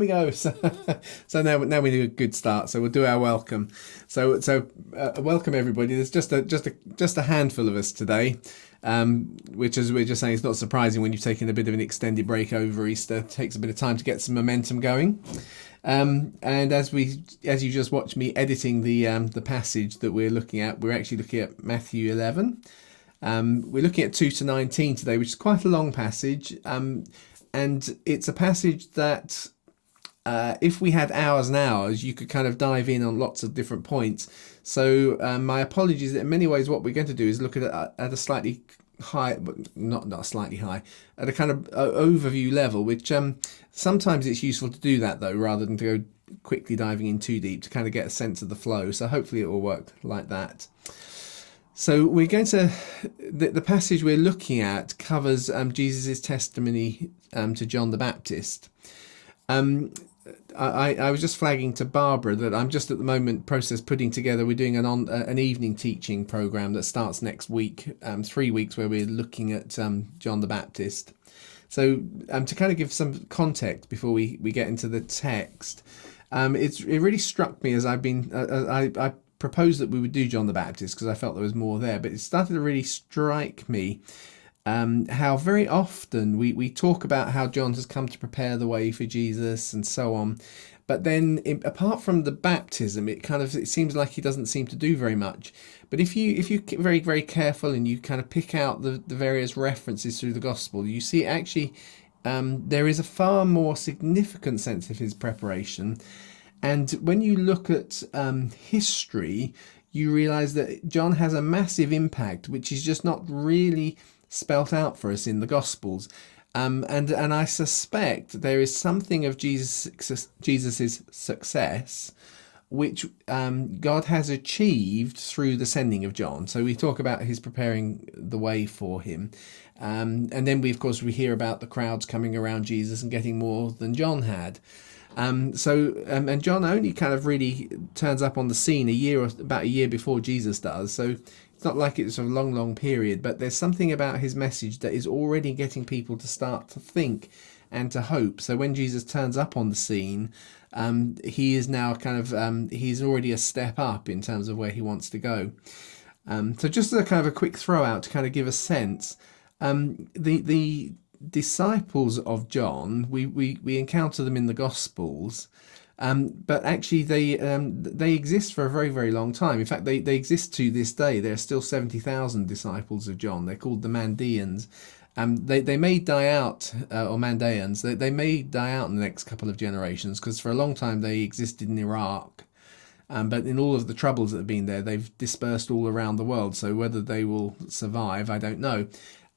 we go. So now we do a good start. So we'll do our welcome. So welcome everybody. There's just a handful of us today, which, as we're just saying, is not surprising when you've taken a bit of an extended break over Easter. It takes a bit of time to get some momentum going. And as you just watched me editing the passage that we're looking at, we're actually looking at Matthew 11. We're looking at 2 to 19 today, which is quite a long passage. And it's a passage that, if we had hours and hours, you could kind of dive in on lots of different points. So my apologies. In many ways, what we're going to do is look at a slightly high, but not slightly high, at a kind of overview level, which sometimes it's useful to do that, though, rather than to go quickly diving in too deep, to kind of get a sense of the flow. So hopefully it will work like that. So we're going to, the passage we're looking at covers Jesus' testimony to John the Baptist. I was just flagging to Barbara that I'm just at the moment putting together, we're doing an evening teaching program that starts next week, 3 weeks, where we're looking at John the Baptist. So to kind of give some context before we get into the text, it really struck me as I proposed that we would do John the Baptist because I felt there was more there, but it started to really strike me how very often we talk about how John has come to prepare the way for Jesus and so on, but then apart from the baptism, it seems like he doesn't seem to do very much. But if you're very, very careful and you kind of pick out the various references through the gospel, you see actually there is a far more significant sense of his preparation. And when you look at history, you realize that John has a massive impact, which is just not really spelt out for us in the Gospels. And I suspect there is something of Jesus's success which God has achieved through the sending of John. So we talk about his preparing the way for him. And then we hear about the crowds coming around Jesus and getting more than John had. And John only kind of really turns up on the scene about a year before Jesus does. So it's not like it's a long period, but there's something about his message that is already getting people to start to think and to hope. So when Jesus turns up on the scene, he is now he's already a step up in terms of where he wants to go. So just a kind of a quick throw out to kind of give a sense. The disciples of John, we encounter them in the Gospels, but actually they exist for a very, very long time. In fact, they exist to this day. There are still 70,000 disciples of John. They're called the Mandeans. They may die out, or Mandaeans. They may die out in the next couple of generations, because for a long time they existed in Iraq. But in all of the troubles that have been there, they've dispersed all around the world. So whether they will survive, I don't know.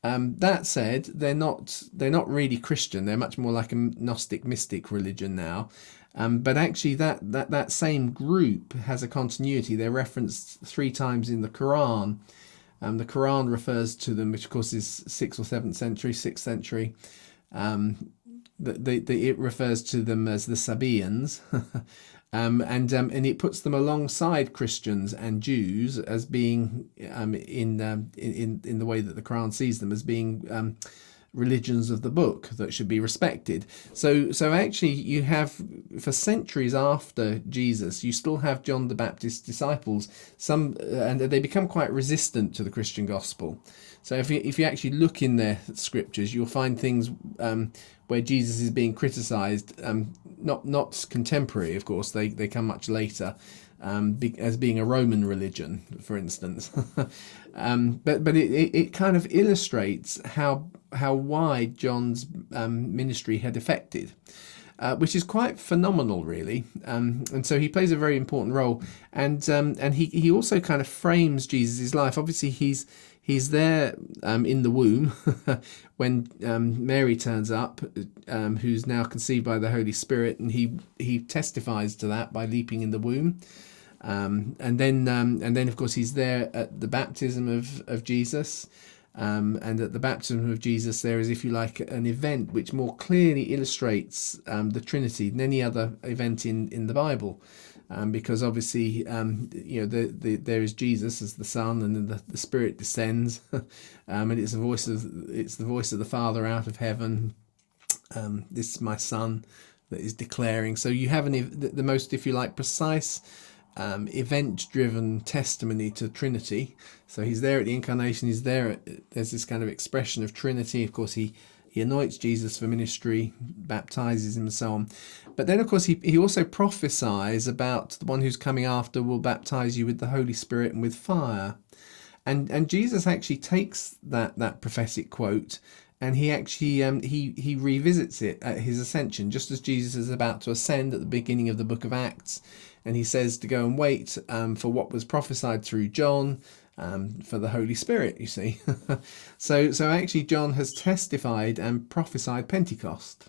That said, they're not really Christian. They're much more like a Gnostic mystic religion now. But actually, that same group has a continuity. They're referenced 3 times in the Quran. The Quran refers to them, which of course is 6th or 7th century, 6th century. It refers to them as the Sabaeans. And it puts them alongside Christians and Jews as being in the way that the Quran sees them, as being religions of the book that should be respected. So actually, you have, for centuries after Jesus, you still have John the Baptist's disciples. And they become quite resistant to the Christian gospel. So if you actually look in their scriptures, you'll find things where Jesus is being criticised. Not contemporary, of course. They come much later, as being a Roman religion, for instance. But it kind of illustrates how wide John's ministry had affected, which is quite phenomenal, really. And so he plays a very important role, and he also kind of frames Jesus' life. Obviously, he's there in the womb when Mary turns up, who's now conceived by the Holy Spirit, and he testifies to that by leaping in the womb. And then of course he's there at the baptism of Jesus. And at the baptism of Jesus, there is, if you like, an event which more clearly illustrates the Trinity than any other event in the Bible. Because obviously, there is Jesus as the Son, and then the Spirit descends, and it's the voice of the Father out of heaven. This is my Son, that is declaring. So you have the most, if you like, precise event-driven testimony to Trinity. So he's there at the incarnation. He's there. There's this kind of expression of Trinity. Of course, he anoints Jesus for ministry, baptizes him, and so on. But then, of course, he also prophesies about the one who's coming after will baptize you with the Holy Spirit and with fire. And Jesus actually takes that prophetic quote, and he actually he revisits it at his ascension, just as Jesus is about to ascend at the beginning of the book of Acts, and he says to go and wait for what was prophesied through John, for the Holy Spirit. You see, so actually John has testified and prophesied Pentecost.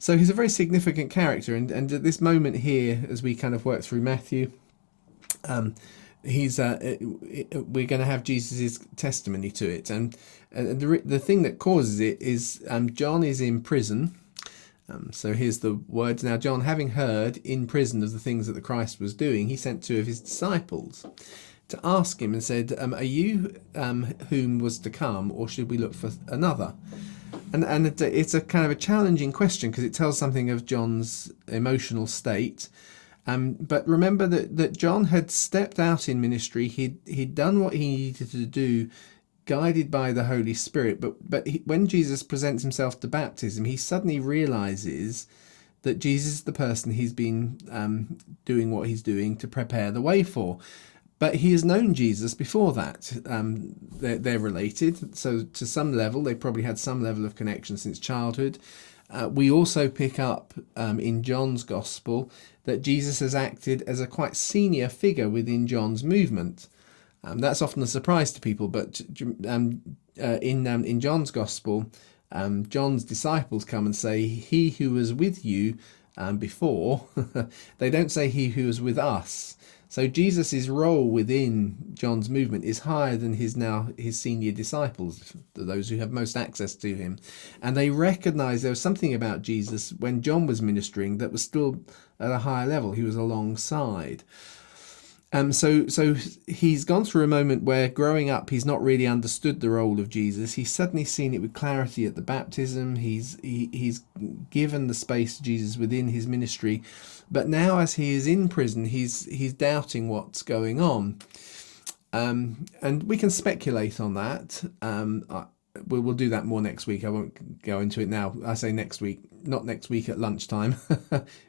So he's a very significant character, and at this moment here, as we kind of work through Matthew, we're going to have Jesus's testimony to it, and the thing that causes it is John is in prison. So here's the words. Now John, having heard in prison of the things that the Christ was doing, he sent 2 of his disciples to ask him and said, are you whom was to come, or should we look for another? And it's a kind of a challenging question, because it tells something of John's emotional state. But remember that John had stepped out in ministry. He'd done what he needed to do, guided by the Holy Spirit. But when Jesus presents himself to baptism, he suddenly realizes that Jesus is the person he's been doing what he's doing to prepare the way for. But he has known Jesus before that. They're related. So to some level, they probably had some level of connection since childhood. We also pick up in John's Gospel that Jesus has acted as a quite senior figure within John's movement. That's often a surprise to people, but in John's Gospel, John's disciples come and say, he who was with you before. They don't say he who was with us. So Jesus's role within John's movement is higher than his senior disciples, those who have most access to him. And they recognize there was something about Jesus when John was ministering that was still at a higher level. He was alongside. So he's gone through a moment where growing up he's not really understood the role of Jesus. He's suddenly seen it with clarity at the baptism. He's given the space to Jesus within his ministry. But now, as he is in prison, he's doubting what's going on, and we can speculate on that. We'll do that more next week. I won't go into it now. I say next week, not next week at lunchtime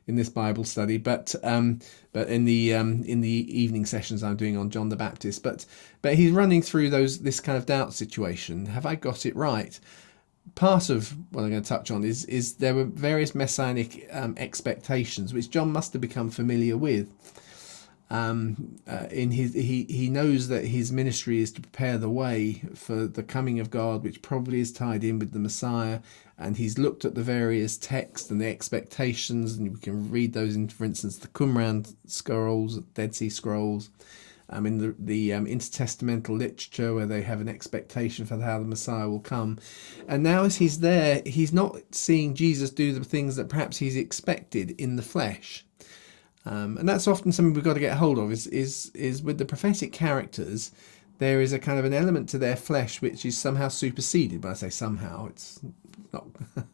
in this Bible study, but in the evening sessions I'm doing on John the Baptist. But he's running through this kind of doubt situation. Have I got it right? Part of what I'm going to touch on is there were various Messianic expectations which John must have become familiar with. He knows that his ministry is to prepare the way for the coming of God, which probably is tied in with the Messiah. And he's looked at the various texts and the expectations, and we can read those in, for instance, the Qumran scrolls, Dead Sea Scrolls. In the intertestamental literature, where they have an expectation for how the Messiah will come. And now as he's there, he's not seeing Jesus do the things that perhaps he's expected in the flesh. And that's often something we've got to get hold of, is with the prophetic characters, there is a kind of an element to their flesh which is somehow superseded. When I say somehow, it's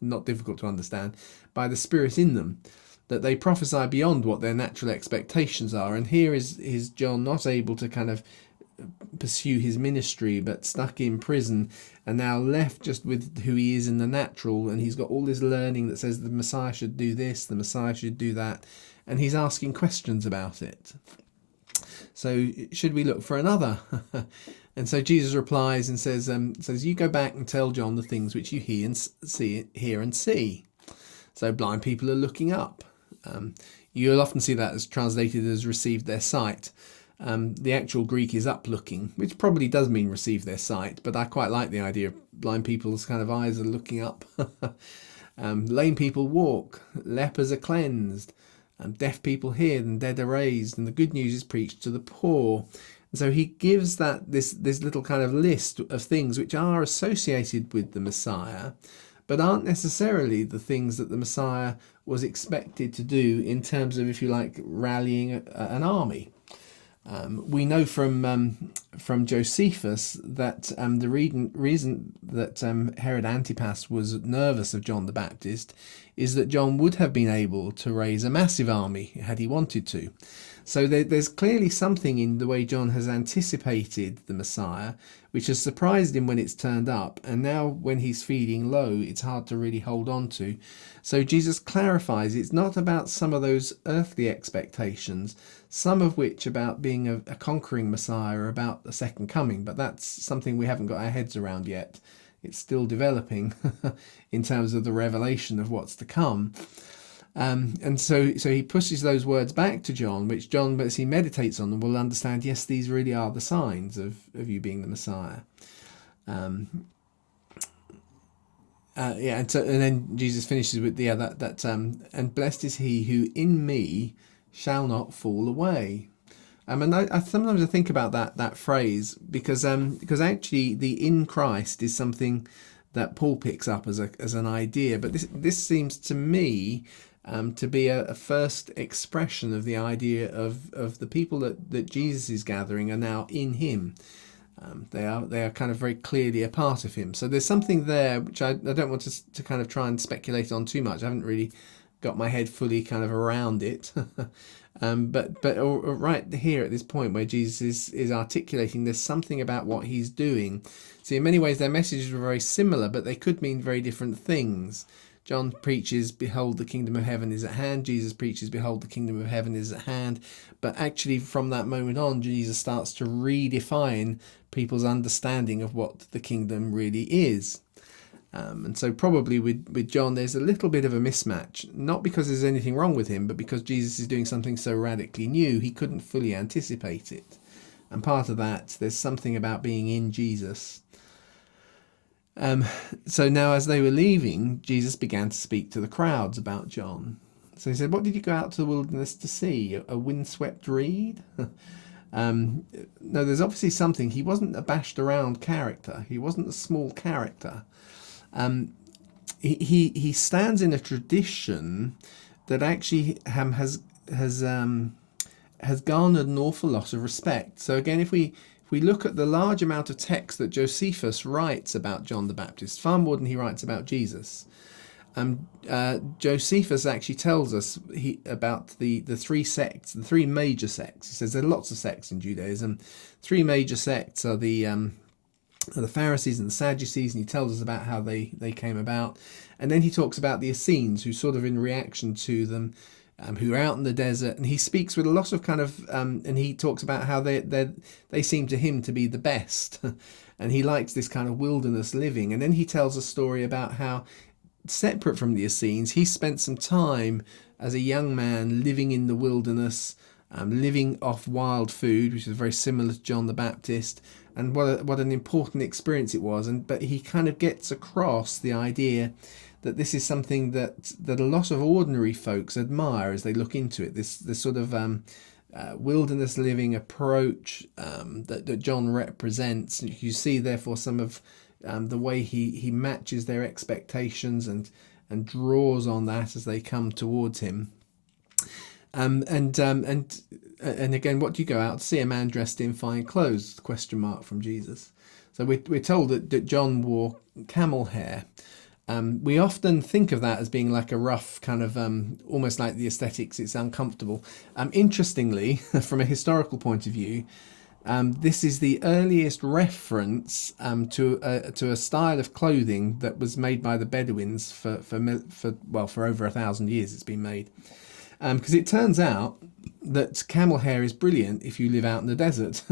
not difficult to understand, by the Spirit in them, that they prophesy beyond what their natural expectations are. And here is John not able to kind of pursue his ministry, but stuck in prison and now left just with who he is in the natural. And he's got all this learning that says the Messiah should do this, the Messiah should do that, and he's asking questions about it. So should we look for another? And so Jesus replies and says, you go back and tell John the things which you hear and see. So blind people are looking up. You'll often see that as translated as received their sight. The actual Greek is up looking, which probably does mean receive their sight, but I quite like the idea of blind people's kind of eyes are looking up. Lame people walk, lepers are cleansed, deaf people hear, and dead are raised, and the good news is preached to the poor. And so he gives this little kind of list of things which are associated with the Messiah, but aren't necessarily the things that the Messiah was expected to do in terms of, if you like, rallying an army. We know from Josephus that the reason that Herod Antipas was nervous of John the Baptist is that John would have been able to raise a massive army had he wanted to. So there's clearly something in the way John has anticipated the Messiah, which has surprised him when it's turned up, and now when he's feeling low, it's hard to really hold on to. So Jesus clarifies it's not about some of those earthly expectations, some of which about being a conquering Messiah or about the second coming, but that's something we haven't got our heads around yet. It's still developing in terms of the revelation of what's to come. And so he pushes those words back to John, which John, as he meditates on them, will understand, yes, these really are the signs of you being the Messiah. And then Jesus finishes with and blessed is he who in me shall not fall away. And I sometimes I think about that phrase because actually the in Christ is something that Paul picks up as an idea, but this seems to me to be a first expression of the idea of the people that Jesus is gathering are now in him. They are kind of very clearly a part of him. So there's something there which I don't want to kind of try and speculate on too much. I haven't really got my head fully kind of around it. But right here at this point where Jesus is articulating, there's something about what he's doing. See, in many ways their messages were very similar, but they could mean very different things. John preaches, behold, the kingdom of heaven is at hand. Jesus preaches, behold, the kingdom of heaven is at hand. But actually from that moment on, Jesus starts to redefine people's understanding of what the kingdom really is. And so probably with John, there's a little bit of a mismatch, not because there's anything wrong with him, but because Jesus is doing something so radically new, he couldn't fully anticipate it. And part of that, there's something about being in Jesus. So now as they were leaving, Jesus began to speak to the crowds about John. So he said, what did you go out to the wilderness to see? A windswept reed? No, there's obviously something. He wasn't a bashed around character. He wasn't a small character. He stands in a tradition that actually has garnered an awful lot of respect. So again, if we look at the large amount of text that Josephus writes about John the Baptist, far more than he writes about Jesus, Josephus actually tells us about the three sects, the three major sects. He says there are lots of sects in Judaism. Three major sects are the Pharisees and the Sadducees, and he tells us about how they came about. And then he talks about the Essenes, who sort of in reaction to them, who are out in the desert, and he speaks with a lot of kind of, and he talks about how they seem to him to be the best, and he likes this kind of wilderness living. And then he tells a story about how, separate from the Essenes, he spent some time as a young man living in the wilderness, living off wild food, which is very similar to John the Baptist, and what an important experience it was. But he kind of gets across the idea that this is something that a lot of ordinary folks admire as they look into it. This sort of wilderness living approach that John represents. You see, therefore, some of the way he matches their expectations and draws on that as they come towards him. And again, what do you go out to see? A man dressed in fine clothes? Question mark from Jesus. So we're told that John wore camel hair. We often think of that as being like a rough kind of, almost like the aesthetics, it's uncomfortable. Interestingly, from a historical point of view, this is the earliest reference to a style of clothing that was made by the Bedouins for over 1,000 years. It's been made because it turns out that camel hair is brilliant if you live out in the desert.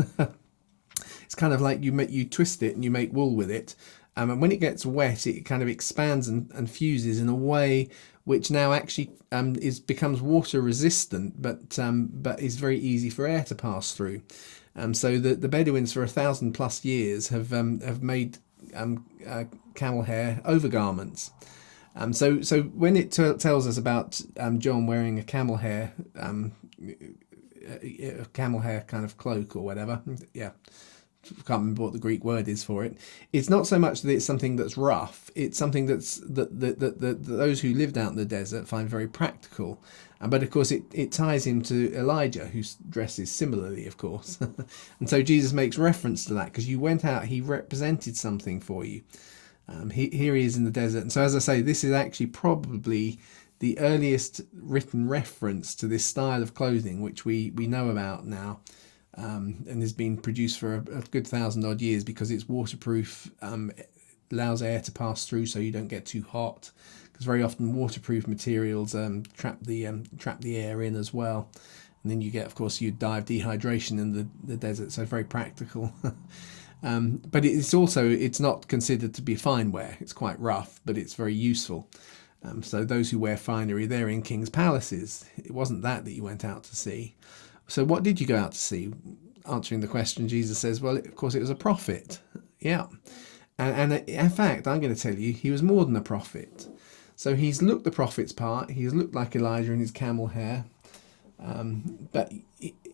It's kind of like you twist it and you make wool with it. And when it gets wet, it kind of expands and fuses in a way which now actually becomes water resistant, but is very easy for air to pass through. So the Bedouins for 1,000+ years have made camel hair overgarments. So when it tells us about John wearing a camel hair kind of cloak or whatever, yeah. can't remember what the Greek word is for it. It's not so much that it's something that's rough. It's something that those who lived out in the desert find very practical. But of course, it ties him to Elijah, who dresses similarly, of course. And so Jesus makes reference to that, because you went out, he represented something for you. Here he is in the desert. And so, as I say, this is actually probably the earliest written reference to this style of clothing, which we know about now, and has been produced for a good 1,000 odd years, because it's waterproof, allows air to pass through so you don't get too hot, because very often waterproof materials trap the air in as well, and then you get, of course, you die of dehydration in the desert. So very practical. But it's not considered to be fine wear. It's quite rough, but it's very useful. So those who wear finery, they're in king's palaces. It wasn't that you went out to see. So what did you go out to see? Answering the question, Jesus says, well, of course, it was a prophet. Yeah. And in fact, I'm going to tell you, he was more than a prophet. So he's looked the prophet's part. He's looked like Elijah in his camel hair. But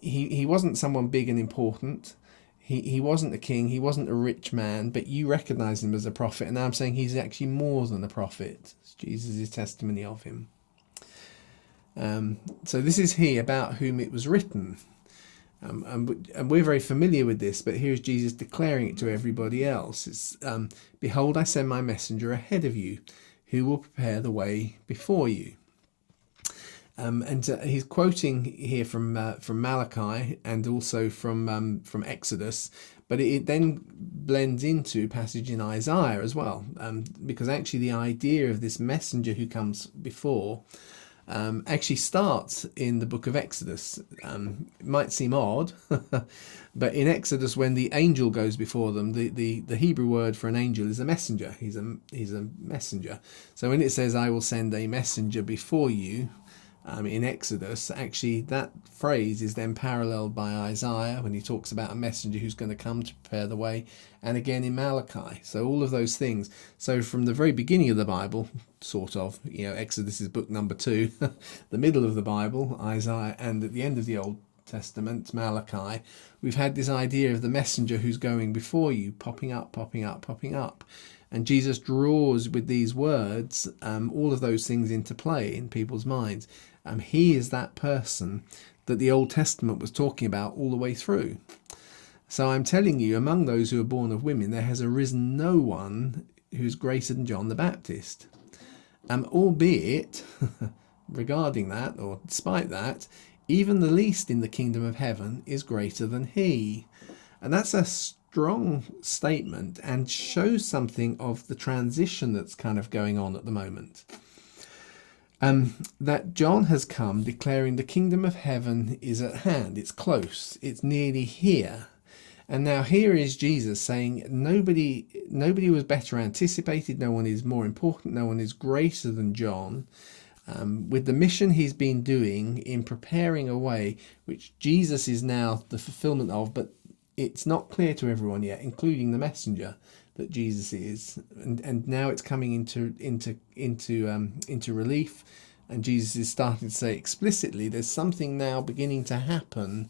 he wasn't someone big and important. He wasn't a king. He wasn't a rich man. But you recognize him as a prophet. And now I'm saying he's actually more than a prophet. Jesus' testimony of him. So this is he about whom it was written. And we're very familiar with this, but here's Jesus declaring it to everybody else. It's, behold, I send my messenger ahead of you, who will prepare the way before you. And he's quoting here from Malachi, and also from Exodus, but it then blends into passage in Isaiah as well, because actually the idea of this messenger who comes before actually starts in the book of Exodus. It might seem odd, but in Exodus, when the angel goes before them, the Hebrew word for an angel is a messenger. He's a messenger. So when it says, I will send a messenger before you, in Exodus, actually that phrase is then paralleled by Isaiah when he talks about a messenger who's going to come to prepare the way, and again in Malachi. So all of those things. So from the very beginning of the Bible, sort of, Exodus is book number 2, the middle of the Bible, Isaiah, and at the end of the Old Testament, Malachi, we've had this idea of the messenger who's going before you, popping up. And Jesus draws with these words all of those things into play in people's minds. He is that person that the Old Testament was talking about all the way through. So I'm telling you, among those who are born of women, there has arisen no one who's greater than John the Baptist. Albeit, regarding that, or despite that, even the least in the kingdom of heaven is greater than he. And that's a strong statement, and shows something of the transition that's kind of going on at the moment. That John has come declaring the kingdom of heaven is at hand, it's close, it's nearly here. And now here is Jesus saying nobody was better anticipated, no one is more important, no one is greater than John, with the mission he's been doing in preparing a way which Jesus is now the fulfillment of, but it's not clear to everyone yet, including the messenger, that Jesus is, and now it's coming into relief, and Jesus is starting to say explicitly, there's something now beginning to happen,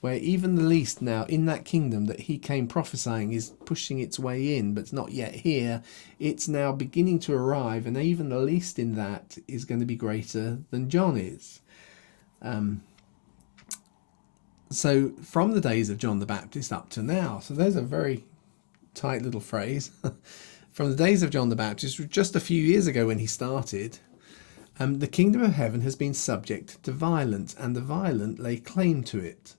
where even the least now in that kingdom that he came prophesying is pushing its way in, but it's not yet here. It's now beginning to arrive, and even the least in that is going to be greater than John is. So from the days of John the Baptist up to now, so there's a very tight little phrase. From the days of John the Baptist, just a few years ago when he started, the kingdom of heaven has been subject to violence, and the violent lay claim to it.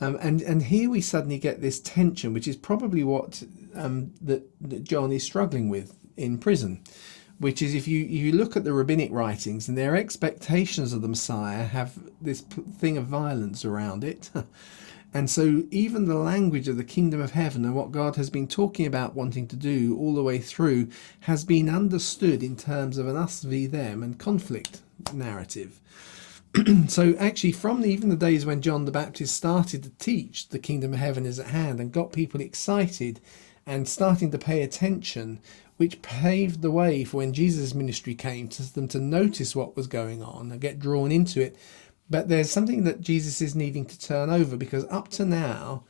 And here we suddenly get this tension, which is probably what that John is struggling with in prison, which is if you look at the rabbinic writings, and their expectations of the Messiah have this thing of violence around it. And so even the language of the kingdom of heaven and what God has been talking about wanting to do all the way through has been understood in terms of an us v them and conflict narrative. So actually from even the days when John the Baptist started to teach the kingdom of heaven is at hand and got people excited and starting to pay attention, which paved the way for when Jesus' ministry came to them to notice what was going on and get drawn into it. But there's something that Jesus is needing to turn over, because up to now,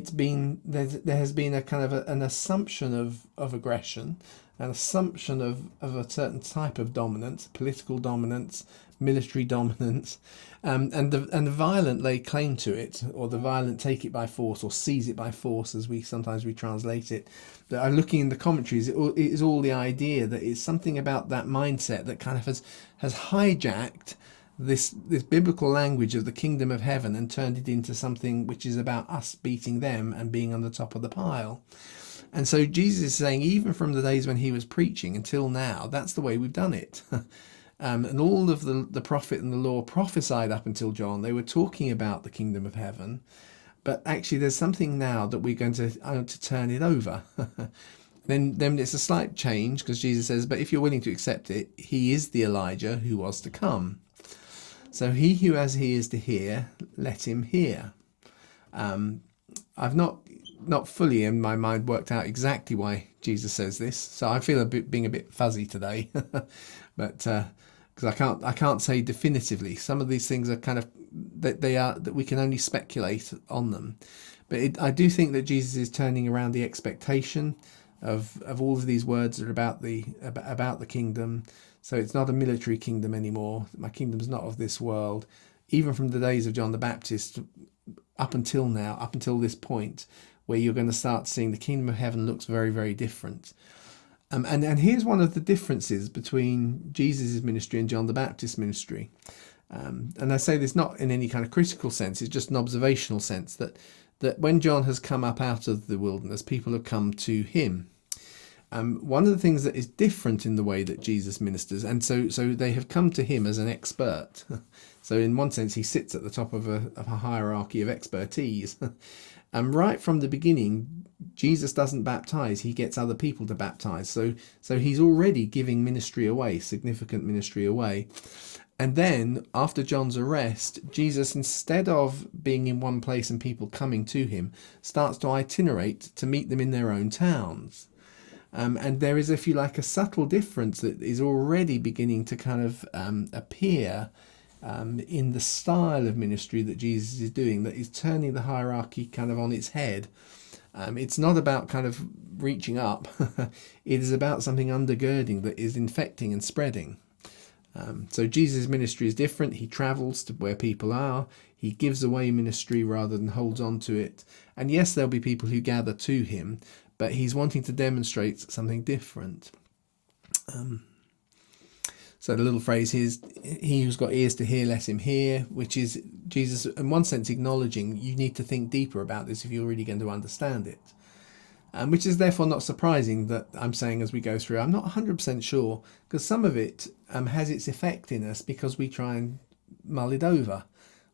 there has been a kind of an assumption of aggression, an assumption of a certain type of dominance, political dominance, military dominance, and the violent lay claim to it, or the violent take it by force, or seize it by force, as we sometimes we translate it. That I'm looking in the commentaries, it is all the idea that it's something about that mindset that kind of has hijacked this biblical language of the kingdom of heaven and turned it into something which is about us beating them and being on the top of the pile. And so Jesus is saying, even from the days when he was preaching until now, that's the way we've done it. And all of the prophet and the law prophesied up until John. They were talking about the kingdom of heaven, but actually there's something now that we're going to turn it over. Then it's a slight change, because Jesus says, but if you're willing to accept it, he is the Elijah who was to come. So he who has ears to hear, let him hear. I've not fully in my mind worked out exactly why Jesus says this, so I feel being a bit fuzzy today, but because I can't say definitively. Some of these things are kind of that we can only speculate on them, but I do think that Jesus is turning around the expectation of all of these words that are about the kingdom. So it's not a military kingdom anymore. My kingdom's not of this world. Even from the days of John the Baptist up until now, up until this point, where you're going to start seeing the kingdom of heaven looks very, very different. And here's one of the differences between Jesus' ministry and John the Baptist's ministry. And I say this not in any kind of critical sense, it's just an observational sense that when John has come up out of the wilderness, people have come to him. One of the things that is different in the way that Jesus ministers, and so they have come to him as an expert. So in one sense, he sits at the top of a hierarchy of expertise. And right from the beginning, Jesus doesn't baptize; he gets other people to baptize. So he's already giving ministry away, significant ministry away. And then after John's arrest, Jesus, instead of being in one place and people coming to him, starts to itinerate to meet them in their own towns. And there is, if you like, a subtle difference that is already beginning to kind of appear in the style of ministry that Jesus is doing, that is turning the hierarchy kind of on its head. It's not about kind of reaching up. It is about something undergirding that is infecting and spreading. So Jesus' ministry is different. He travels to where people are. He gives away ministry rather than holds on to it. And yes, there'll be people who gather to him, but he's wanting to demonstrate something different. So the little phrase is, he who's got ears to hear, let him hear, which is Jesus, in one sense, acknowledging you need to think deeper about this if you're really going to understand it. Which is therefore not surprising that I'm saying as we go through. I'm not 100% sure, because some of it has its effect in us because we try and mull it over.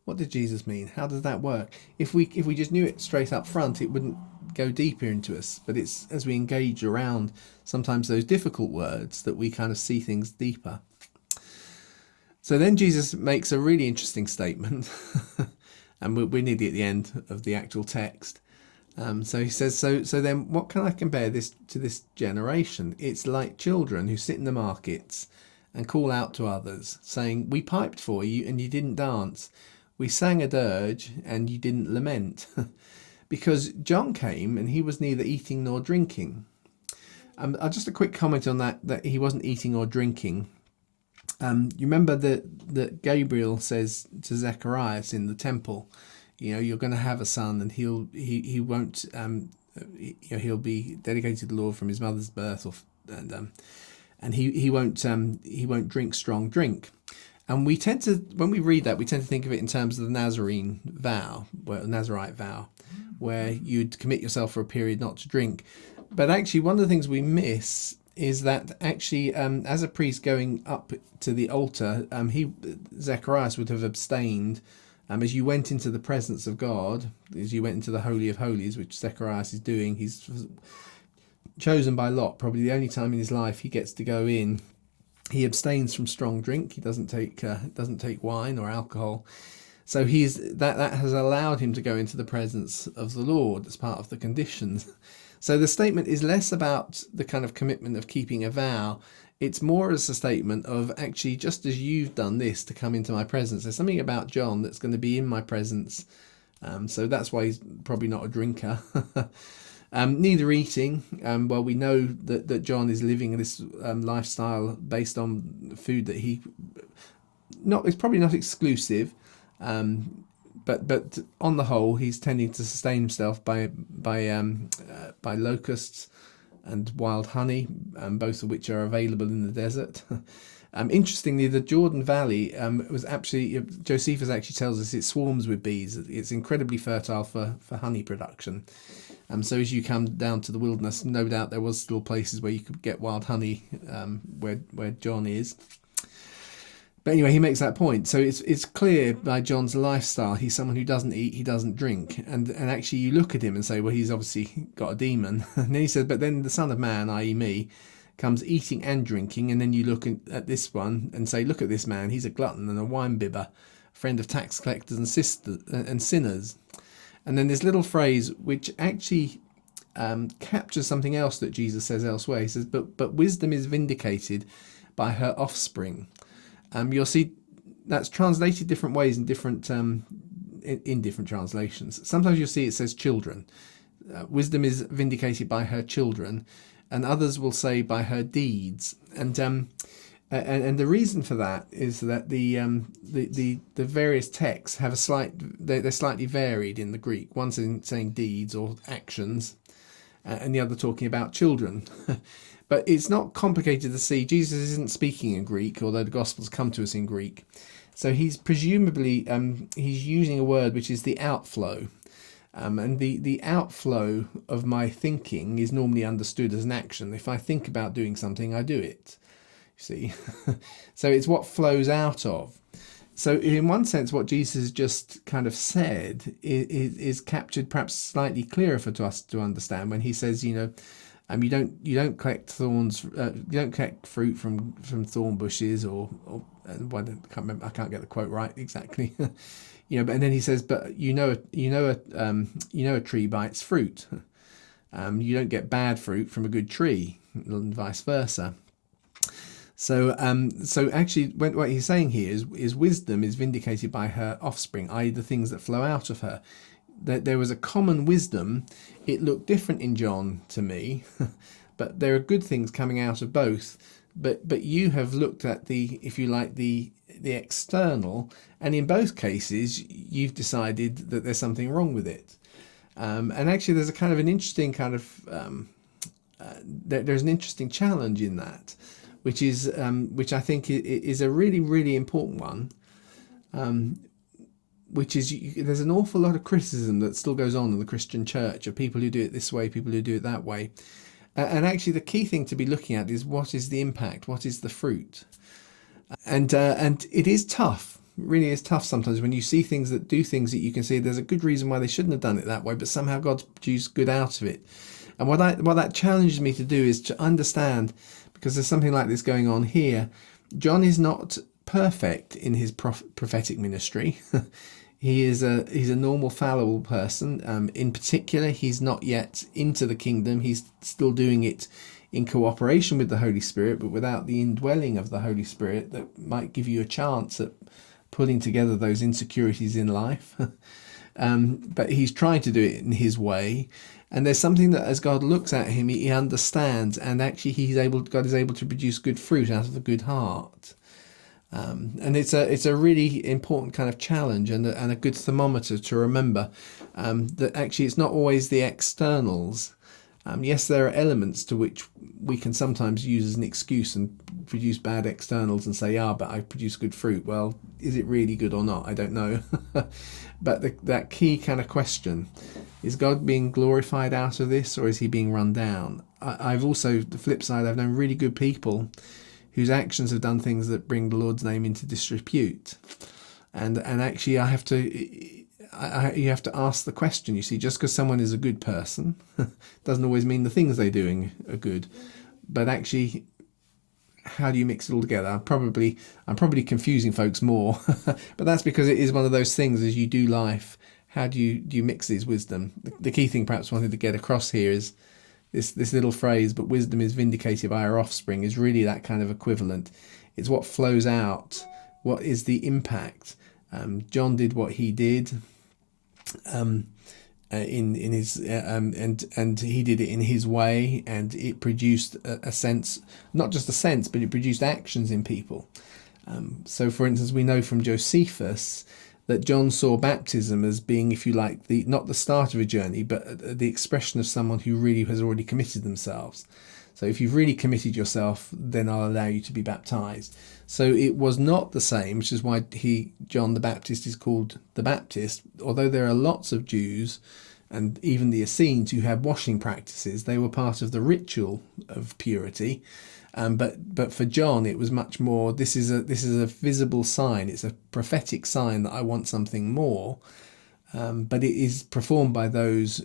What did Jesus mean? How does that work? If we just knew it straight up front, it wouldn't go deeper into us. But it's as we engage around sometimes those difficult words that we kind of see things deeper. So then Jesus makes a really interesting statement, and we're nearly at the end of the actual text. So he says, so then what can I compare this to this generation? It's like children who sit in the markets and call out to others, saying, we piped for you and you didn't dance. We sang a dirge and you didn't lament. Because John came and he was neither eating nor drinking. Just a quick comment on that he wasn't eating or drinking. You remember that Gabriel says to Zacharias in the temple, you're going to have a son, and he won't he'll be dedicated to the Lord from his mother's birth, and he won't drink strong drink. And we tend to, when we read that, we tend to think of it in terms of the Nazarene vow, Nazarite vow, where you'd commit yourself for a period not to drink. But actually, one of the things we miss is that actually, as a priest going up to the altar, Zacharias would have abstained. As you went into the presence of God, as you went into the Holy of Holies, which Zacharias is doing, he's chosen by lot, probably the only time in his life he gets to go in. He abstains from strong drink. He doesn't take wine or alcohol. So that has allowed him to go into the presence of the Lord as part of the conditions. So the statement is less about the kind of commitment of keeping a vow. It's more as a statement of, actually, just as you've done this to come into my presence, there's something about John that's going to be in my presence So that's why he's probably not a drinker. Neither eating. Well, we know that John is living this lifestyle based on food that it's probably not exclusive, but on the whole, he's tending to sustain himself by locusts and wild honey, both of which are available in the desert. Interestingly, the Jordan Valley was actually, Josephus actually tells us it swarms with bees. It's incredibly fertile for honey production. So as you come down to the wilderness, no doubt there was still places where you could get wild honey, where John is. But anyway, he makes that point. So it's clear by John's lifestyle, he's someone who doesn't eat, he doesn't drink. And actually you look at him and say, well, he's obviously got a demon. And then he says, but then the Son of Man, i.e. me, comes eating and drinking. And then you look at this one and say, look at this man, he's a glutton and a winebibber, a friend of tax collectors and sinners. And then this little phrase, which actually captures something else that Jesus says elsewhere. He says, but wisdom is vindicated by her offspring. You'll see that's translated different ways in different translations. Sometimes you'll see it says children. Wisdom is vindicated by her children, and others will say by her deeds. And the reason for that is that the various texts have they're slightly varied in the Greek. One's saying deeds or actions, and the other talking about children. But it's not complicated to see. Jesus isn't speaking in Greek, although the Gospels come to us in Greek. So he's presumably he's using a word which is the outflow. And the outflow of my thinking is normally understood as an action. If I think about doing something, I do it. You see? So it's what flows out of. So in one sense, what Jesus has just kind of said is captured perhaps slightly clearer for us to understand when he says, you don't collect thorns, you don't collect fruit from thorn bushes or I can't get the quote right exactly. But and then he says, but a tree by its fruit. You don't get bad fruit from a good tree, and vice versa. So actually, what he's saying here is wisdom is vindicated by her offspring, i.e. the things that flow out of her. That there was a common wisdom. It looked different in John to me, but there are good things coming out of both. But you have looked at the external, and in both cases you've decided that there's something wrong with it. And actually, there's a kind of an interesting there's an interesting challenge in that, which I think is a really, really important one. Which is, there's an awful lot of criticism that still goes on in the Christian church of people who do it this way, people who do it that way. And actually the key thing to be looking at is what is the impact, what is the fruit. And it is tough, really is tough sometimes when you see things that do things that you can see there's a good reason why they shouldn't have done it that way, but somehow God's produced good out of it. And what that challenges me to do is to understand, because there's something like this going on here. John is not perfect in his prophetic ministry. He's a normal, fallible person. In particular, he's not yet into the kingdom. He's still doing it in cooperation with the Holy Spirit, but without the indwelling of the Holy Spirit that might give you a chance at putting together those insecurities in life. But he's trying to do it in his way. And there's something that as God looks at him, he understands, and actually God is able to produce good fruit out of a good heart. And it's a really important kind of challenge and a good thermometer to remember that actually it's not always the externals. Yes, there are elements to which we can sometimes use as an excuse and produce bad externals and say, but I produce good fruit. Well, is it really good or not? I don't know. But that key kind of question, is God being glorified out of this, or is he being run down? I've also, the flip side, I've known really good people whose actions have done things that bring the Lord's name into disrepute. And actually you have to ask the question, you see, just because someone is a good person doesn't always mean the things they're doing are good. But actually, how do you mix it all together? I'm probably confusing folks more, but that's because it is one of those things as you do life. How do you mix these wisdom? The key thing perhaps wanted to get across here is this little phrase, but wisdom is vindicated by her offspring, is really that kind of equivalent. It's what flows out. What is the impact? John did what he did. in his and he did it in his way, and it produced a sense, not just a sense, but it produced actions in people. So, for instance, we know from Josephus that John saw baptism as being, if you like, the not the start of a journey, but the expression of someone who really has already committed themselves. So if you've really committed yourself, then I'll allow you to be baptized. So it was not the same, which is why John the Baptist, is called the Baptist. Although there are lots of Jews and even the Essenes who had washing practices, they were part of the ritual of purity. But for John, it was much more. This is a visible sign. It's a prophetic sign that I want something more. But it is performed by those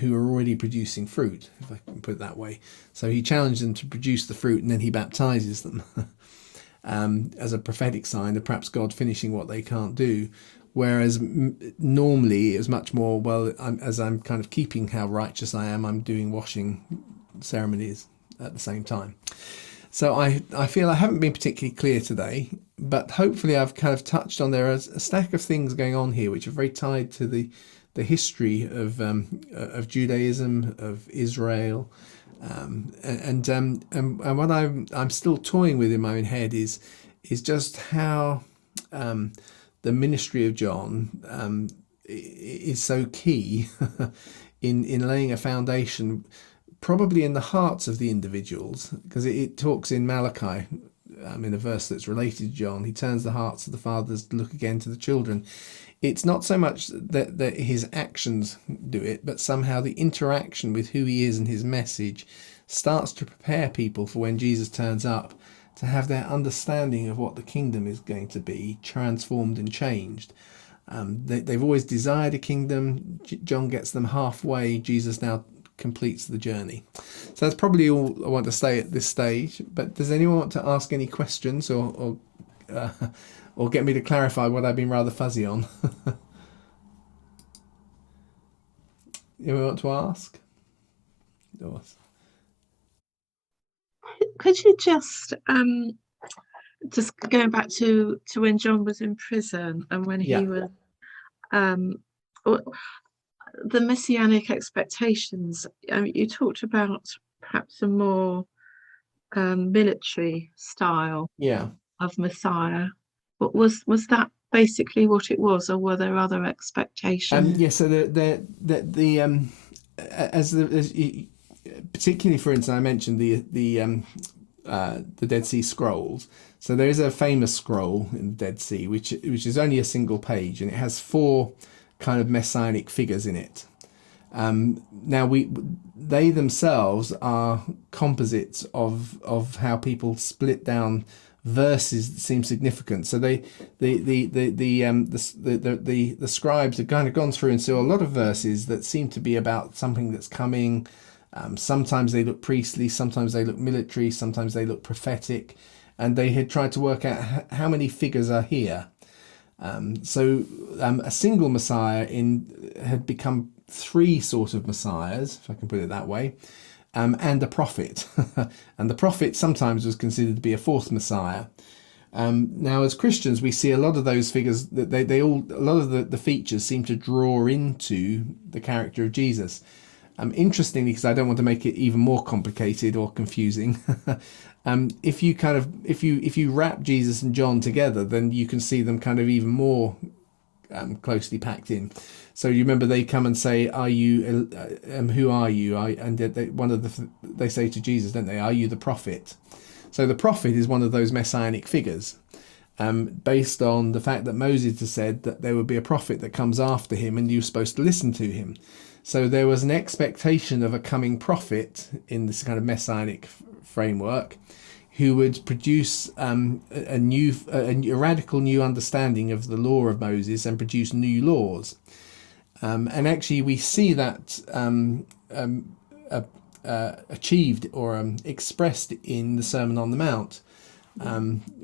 who are already producing fruit, if I can put it that way. So he challenged them to produce the fruit, and then he baptizes them as a prophetic sign of perhaps God finishing what they can't do. Whereas normally it was much more, well, as I'm kind of keeping how righteous I am, I'm doing washing ceremonies at the same time. So I feel I haven't been particularly clear today, but hopefully I've kind of touched on, there are a stack of things going on here which are very tied to the history of Judaism, of Israel, and what I'm still toying with in my own head is just how the ministry of John is so key in laying a foundation, probably in the hearts of the individuals, because it talks in Malachi, in a verse that's related to John, he turns the hearts of the fathers to look again to the children. It's not so much that his actions do it, but somehow the interaction with who he is and his message starts to prepare people for when Jesus turns up, to have their understanding of what the kingdom is going to be transformed and changed. They've always desired a kingdom. John gets them halfway. Jesus now completes the journey. So that's probably all I want to say at this stage. But does anyone want to ask any questions or get me to clarify what I've been rather fuzzy on? Anyone want to ask? Could you just going back to when John was in prison and when he was the Messianic Expectations, you talked about perhaps a more military style of Messiah. But was that basically what it was, or were there other expectations? So particularly, for instance, I mentioned the Dead Sea Scrolls. So there is a famous scroll in the Dead Sea which is only a single page, and it has 4 kind of messianic figures in it. Now they themselves are composites of how people split down verses that seem significant. So the scribes have kind of gone through and saw a lot of verses that seem to be about something that's coming. Sometimes they look priestly, sometimes they look military, sometimes they look prophetic, and they had tried to work out how many figures are here. So a single Messiah had become 3 sort of messiahs, if I can put it that way, and a prophet. And the prophet sometimes was considered to be a 4th Messiah. Now, as Christians, we see a lot of those figures that a lot of the features seem to draw into the character of Jesus. Interestingly, because I don't want to make it even more complicated or confusing, if you wrap Jesus and John together, then you can see them kind of even more closely packed in. So you remember they come and say, "Are you? Who are you?" They say to Jesus, don't they? "Are you the prophet?" So the prophet is one of those messianic figures, based on the fact that Moses has said that there would be a prophet that comes after him, and you're supposed to listen to him. So there was an expectation of a coming prophet in this kind of messianic framework, who would produce a radical new understanding of the law of Moses and produce new laws. And actually we see that achieved or expressed in the Sermon on the Mount,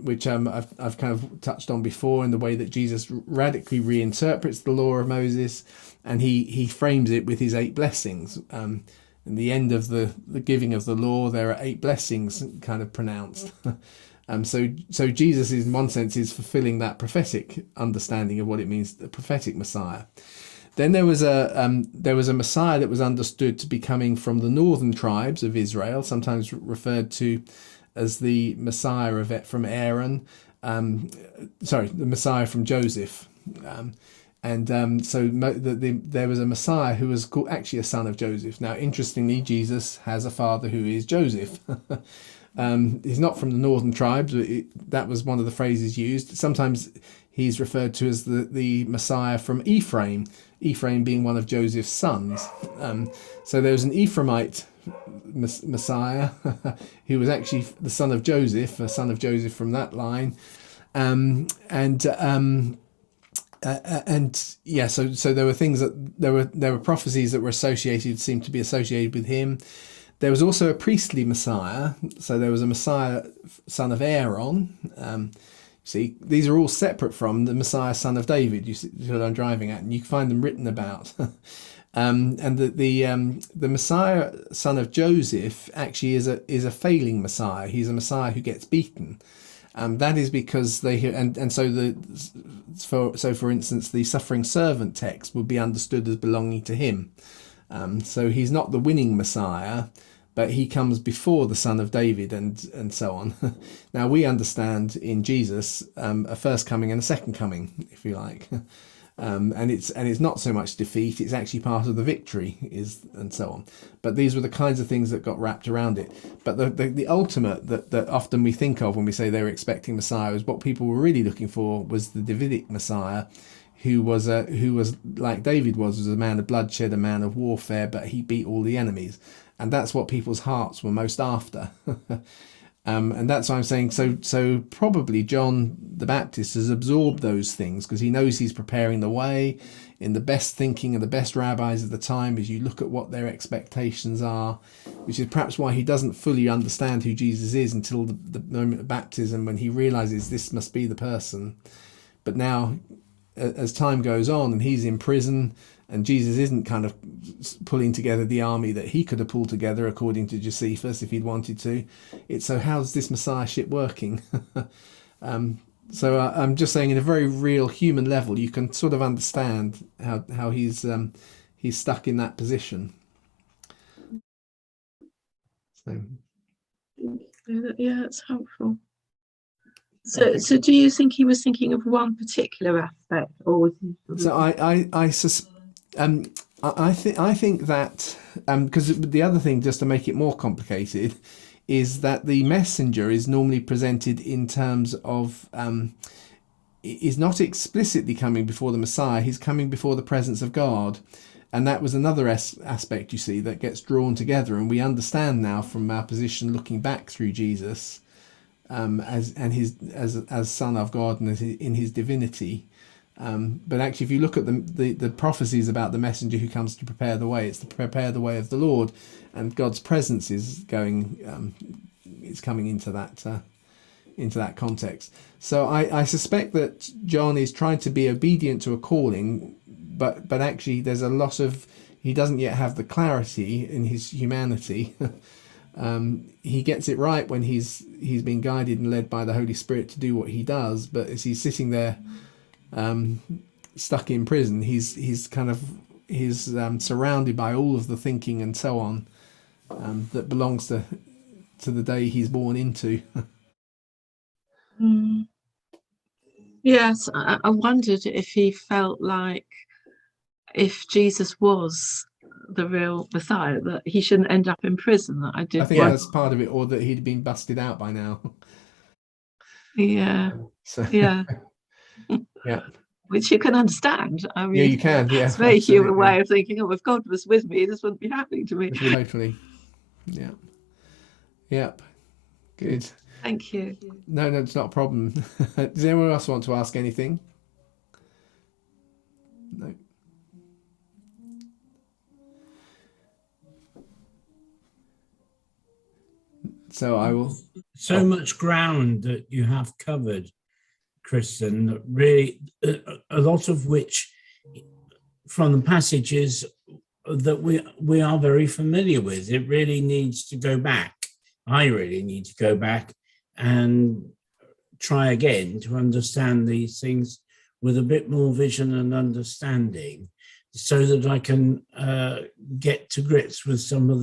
which I've kind of touched on before, in the way that Jesus radically reinterprets the law of Moses, and he frames it with his 8 blessings. In the end of the giving of the law, there are 8 blessings kind of pronounced. So Jesus, in one sense, is fulfilling that prophetic understanding of what it means, the prophetic Messiah. Then there was a Messiah that was understood to be coming from the northern tribes of Israel, sometimes referred to as the Messiah from Aaron. The Messiah from Joseph. There was a Messiah who was actually a son of Joseph. Now, interestingly, Jesus has a father who is Joseph. He's not from the northern tribes, but that was one of the phrases used. Sometimes he's referred to as the Messiah from Ephraim, Ephraim being one of Joseph's sons. So there was an Ephraimite Messiah who was actually the son of Joseph, a son of Joseph from that line. So there were things that there were prophecies that were seemed to be associated with him. There was also a priestly Messiah. So there was a Messiah, son of Aaron. See, these are all separate from the Messiah, son of David. You see what I'm driving at, and you can find them written about. And the Messiah, son of Joseph, actually is a failing Messiah. He's a Messiah who gets beaten. That is because for instance, the suffering servant text would be understood as belonging to him. So he's not the winning Messiah, but he comes before the son of David and so on. Now we understand in Jesus a first coming and a second coming, if you like. And it's not so much defeat, it's actually part of the victory, and so on. But these were the kinds of things that got wrapped around it. But the ultimate that often we think of when we say they were expecting Messiah is what people were really looking for was the Davidic Messiah, who was like David was a man of bloodshed, a man of warfare, but he beat all the enemies. And that's what people's hearts were most after. And that's why I'm saying, so probably John the Baptist has absorbed those things because he knows he's preparing the way in the best thinking of the best rabbis of the time as you look at what their expectations are, which is perhaps why he doesn't fully understand who Jesus is until the moment of baptism, when he realizes this must be the person. But now, as time goes on and he's in prison, and Jesus isn't kind of pulling together the army that he could have pulled together, according to Josephus, if he'd wanted to. So how's this messiahship working? So I'm just saying, in a very real human level, you can sort of understand how he's stuck in that position. So. Yeah, that's helpful. So do you think he was thinking of one particular aspect, or was he? So I think that because the other thing, just to make it more complicated, is that the messenger is normally presented in terms of is not explicitly coming before the Messiah. He's coming before the presence of God, and that was another aspect, you see, that gets drawn together, and we understand now from our position looking back through Jesus as Son of God and in his divinity. But actually, if you look at the prophecies about the messenger who comes to prepare the way, it's to prepare the way of the Lord, and God's presence is coming into that context. So I suspect that John is trying to be obedient to a calling, but actually there's a lot of, he doesn't yet have the clarity in his humanity. He gets it right when he's been guided and led by the Holy Spirit to do what he does, but as he's sitting there stuck in prison, he's surrounded by all of the thinking and so on that belongs to the day he's born into. Yes, I wondered if he felt like if Jesus was the real Messiah, that he shouldn't end up in prison. I think that's part of it, or that he'd been busted out by now. Yeah. So, yeah. Yeah. Which you can understand. I mean, yeah, you can. Yeah, it's a very human way of thinking. Oh, if God was with me, this wouldn't be happening to me. Totally. Yeah. Yep. Good. Thank you. No, it's not a problem. Does anyone else want to ask anything? No. So I will. So much ground that you have covered, Kristen, really, a lot of which from the passages that we are very familiar with. It really needs to go back. I really need to go back and try again to understand these things with a bit more vision and understanding. so that I can get to grips with some of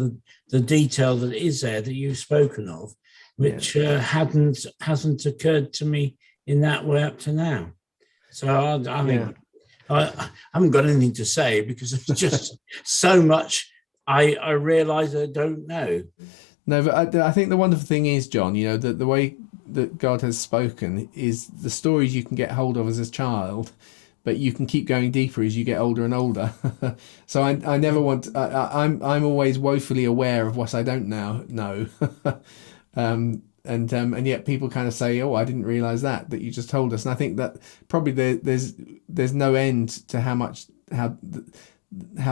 the detail that is there that you've spoken of, which hasn't occurred to me in that way up to now. So I think I haven't got anything to say, because it's just so much I realise I don't know. No, but I think the wonderful thing is, John, you know, that the way that God has spoken is the stories you can get hold of as a child, but you can keep going deeper as you get older and older. So I never want. I'm always woefully aware of what I don't now know. And yet people kind of say, "Oh, I didn't realize that you just told us." And I think that probably there's no end to how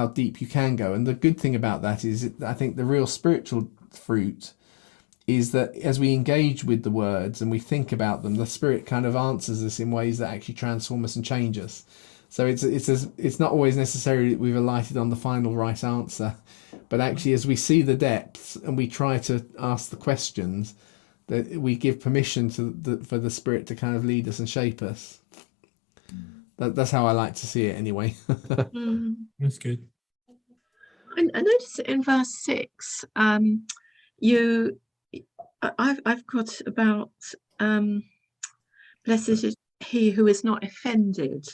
deep you can go. And the good thing about that is, I think the real spiritual fruit is that as we engage with the words and we think about them, the Spirit kind of answers us in ways that actually transform us and change us. So it's not always necessary that we've alighted on the final right answer, but actually as we see the depths and we try to ask the questions, that we give permission for the Spirit to kind of lead us and shape us. That's how I like to see it anyway. That's good. I noticed in verse 6, I've got about blessed is he who is not offended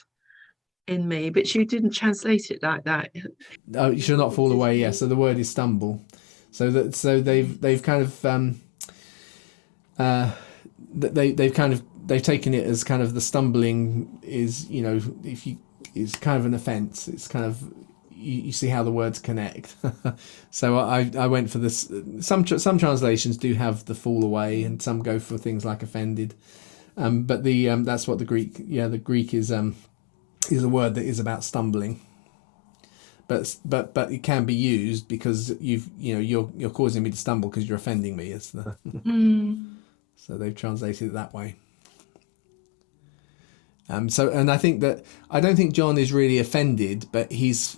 in me, but you didn't translate it like that. Oh, you shall not fall away. Yeah. So the word is stumble. So they've kind of they've taken it as kind of the stumbling is, you know, it's kind of an offence. It's kind of, you see how the words connect. So I went for this. Some translations do have the fall away, and some go for things like offended. But that's what the Greek. Yeah, the Greek is a word that is about stumbling. But it can be used because you're causing me to stumble because you're offending me. It's the so they've translated it that way. So, and I think that I don't think John is really offended, but he's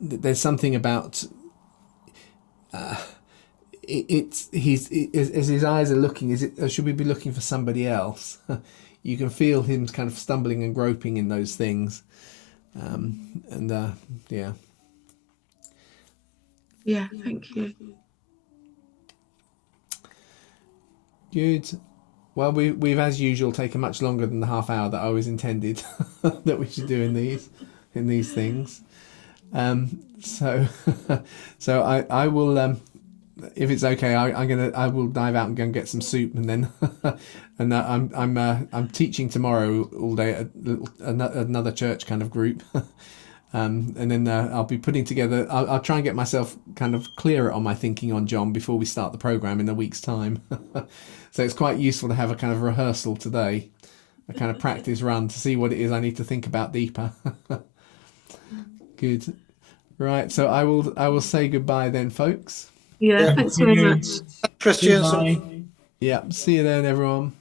there's something about as his eyes are looking. Should we be looking for somebody else? You can feel him kind of stumbling and groping in those things, Yeah, thank you. Good. Well, we've as usual taken much longer than the half hour that I was intended that we should do in these things. So I will, if it's okay, I will dive out and go and get some soup, and then and I'm teaching tomorrow all day at another church kind of group. And then I'll be putting together. I'll try and get myself kind of clearer on my thinking on John before we start the program in a week's time. So it's quite useful to have a kind of rehearsal today, a kind of practice run to see what it is I need to think about deeper. Good, right. So I will say goodbye then, folks. Yeah, thanks very much. Christian. Bye. Yeah, see you then, everyone.